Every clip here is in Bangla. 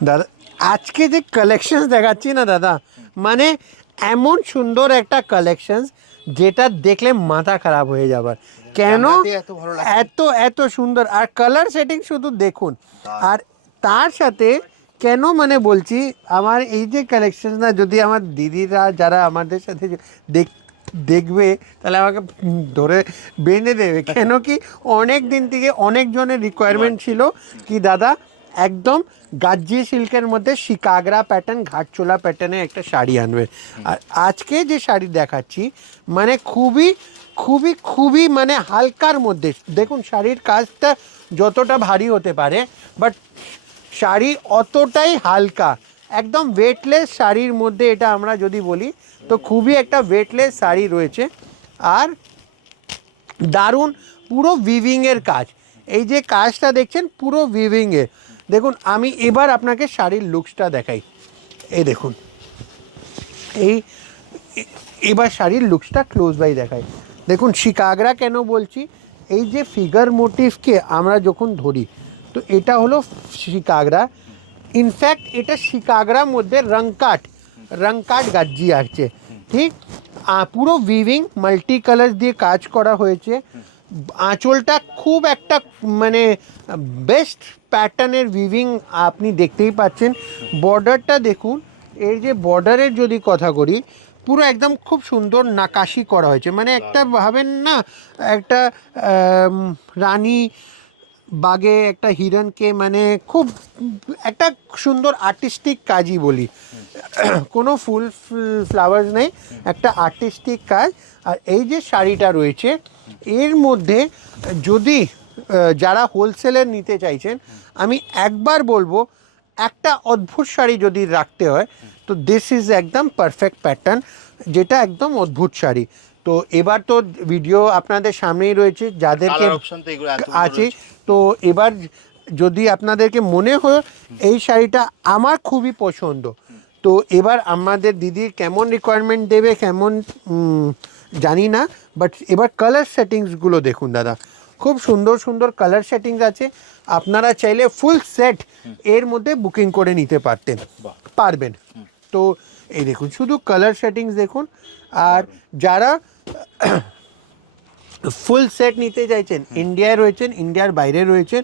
দাদা আজকে যে কালেকশনস দেখাচ্ছি না দাদা, মানে এমন সুন্দর একটা কালেকশনস যেটা দেখলে মাথা খারাপ হয়ে যাবার। কেন এত এত সুন্দর, আর কালার সেটিং শুধু দেখুন। আর তার সাথে কেন মানে বলছি, আমার এই যে কালেকশন না, যদি আমার দিদিরা যারা আমাদের সাথে দেখবে তাহলে আমাকে ধরে বেঁধে দেবে। কেন কি অনেক দিন থেকে অনেকজনের রিকোয়ারমেন্ট ছিল কি দাদা একদম গাজ্জি সিল্কের মধ্যে শিকাগরা প্যাটার্ন, ঘাটচোলা প্যাটার্নের একটা শাড়ি আনবে। আর আজকে যে শাড়ি দেখাচ্ছি মানে খুবই খুবই খুবই মানে হালকার মধ্যে। দেখুন শাড়ির কাজটা যতটা ভারী হতে পারে, বাট শাড়ি অতটাই হালকা, একদম ওয়েটলেস শাড়ির মধ্যে এটা আমরা যদি বলি তো খুবই একটা ওয়েটলেস শাড়ি রয়েছে। আর দারুণ পুরো উইভিংয়ের কাজ, এই যে কাজটা দেখছেন পুরো উইভিংয়ের। দেখুন আমি এবার আপনাকে শাড়ির লুকসটা দেখাই। এই দেখুন, এই এবার শাড়ির লুকসটা ক্লোজ বাই দেখাই। দেখুন শিকাগরা কেন বলছি, এই যে ফিগার মোটিভকে আমরা যখন ধরি তো এটা হলো শিকাগরা। ইনফ্যাক্ট এটা শিকাগরার মধ্যে রংকাট গাজ্জি আছে, ঠিক। পুরো উইভিং মাল্টি কালার দিয়ে কাজ করা হয়েছে। আঁচলটা খুব একটা মানে বেস্ট প্যাটার্নের উইভিং আপনি দেখতেই পাচ্ছেন। বর্ডারটা দেখুন, এর যে বর্ডারের যদি কথা করি পুরো একদম খুব সুন্দর নাকাশি করা হয়েছে। মানে একটা ভাবেন না, একটা রানী বাগে একটা হিরণকে মানে খুব একটা সুন্দর আর্টিস্টিক কাজই বলি। কোনো ফুল ফ্লাওয়ার্স নেই, একটা আর্টিস্টিক কাজ। আর এই যে শাড়িটা রয়েছে এর মধ্যে যদি যারা হোলসেলের নিতে চাইছেন, আমি একবার বলবো একটা অদ্ভুত শাড়ি যদি রাখতে হয় তো দিস ইজ একদম পারফেক্ট প্যাটার্ন, যেটা একদম অদ্ভুত শাড়ি। তো এবার তো ভিডিও আপনাদের সামনেই রয়েছে, যাদেরকে আছে। তো এবার যদি আপনাদেরকে মনে হয় এই শাড়িটা আমার খুবই পছন্দ, তো এবার আমাদের দিদির কেমন রিকোয়ারমেন্ট দেবে কেমন জানি না, বাট এবার কালার সেটিংসগুলো দেখুন দাদা, খুব সুন্দর সুন্দর কালার সেটিংস আছে। আপনারা চাইলে ফুল সেট এর মধ্যে বুকিং করে নিতে পারবেন। তো এই দেখুন শুধু কালার সেটিংস দেখুন। আর যারা ফুল সেট নিতে চাইছেন, ইন্ডিয়ায় রয়েছেন, ইন্ডিয়ার বাইরে রয়েছেন,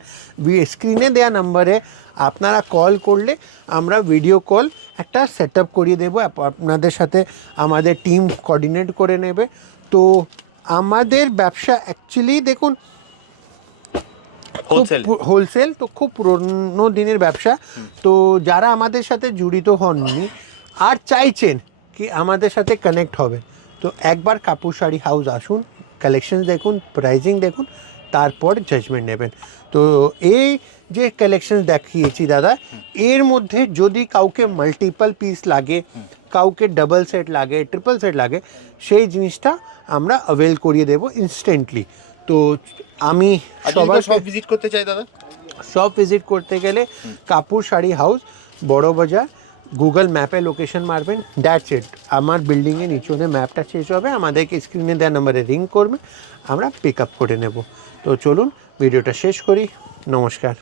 স্ক্রিনে দেওয়া নাম্বারে আপনারা কল করলে আমরা ভিডিও কল একটা সেট আপ করিয়ে দেবো, আপনাদের সাথে আমাদের টিম কোঅর্ডিনেট করে নেবে। তো আমাদের ব্যবসা অ্যাকচুয়ালি দেখুন হোলসেল, তো খুব পুরনো দিনের ব্যবসা। তো যারা আমাদের সাথে জড়িত হননি আর চাইছেন কি আমাদের সাথে কানেক্ট হবে, তো একবার কাপুর শাড়ি হাউস আসুন, কালেকশন দেখুন, প্রাইজিং দেখুন, তারপর জাজমেন্ট নেবেন। তো এই যে কালেকশন দেখিয়েছি দাদা, এর মধ্যে যদি কাউকে মাল্টিপল পিস লাগে, কাউকে ডাবল সেট লাগে, ট্রিপল সেট লাগে, সেই জিনিসটা আমরা অ্যাভেল করিয়ে দেবো ইনস্ট্যান্টলি। তো আমি সব ভিজিট করতে চাই দাদা, সব ভিজিট করতে গেলে কাপুর শাড়ি হাউস, বড় বাজার, গুগল ম্যাপে লোকেশন মারবেন, দ্যাটস ইট। আমার বিল্ডিংয়ের নিচনে ম্যাপটা শেষ হবে, আমাদেরকে স্ক্রিনে দেওয়া নাম্বারে রিং করবে, আমরা পিক আপ করে নেব। তো চলুন ভিডিওটা শেষ করি, নমস্কার।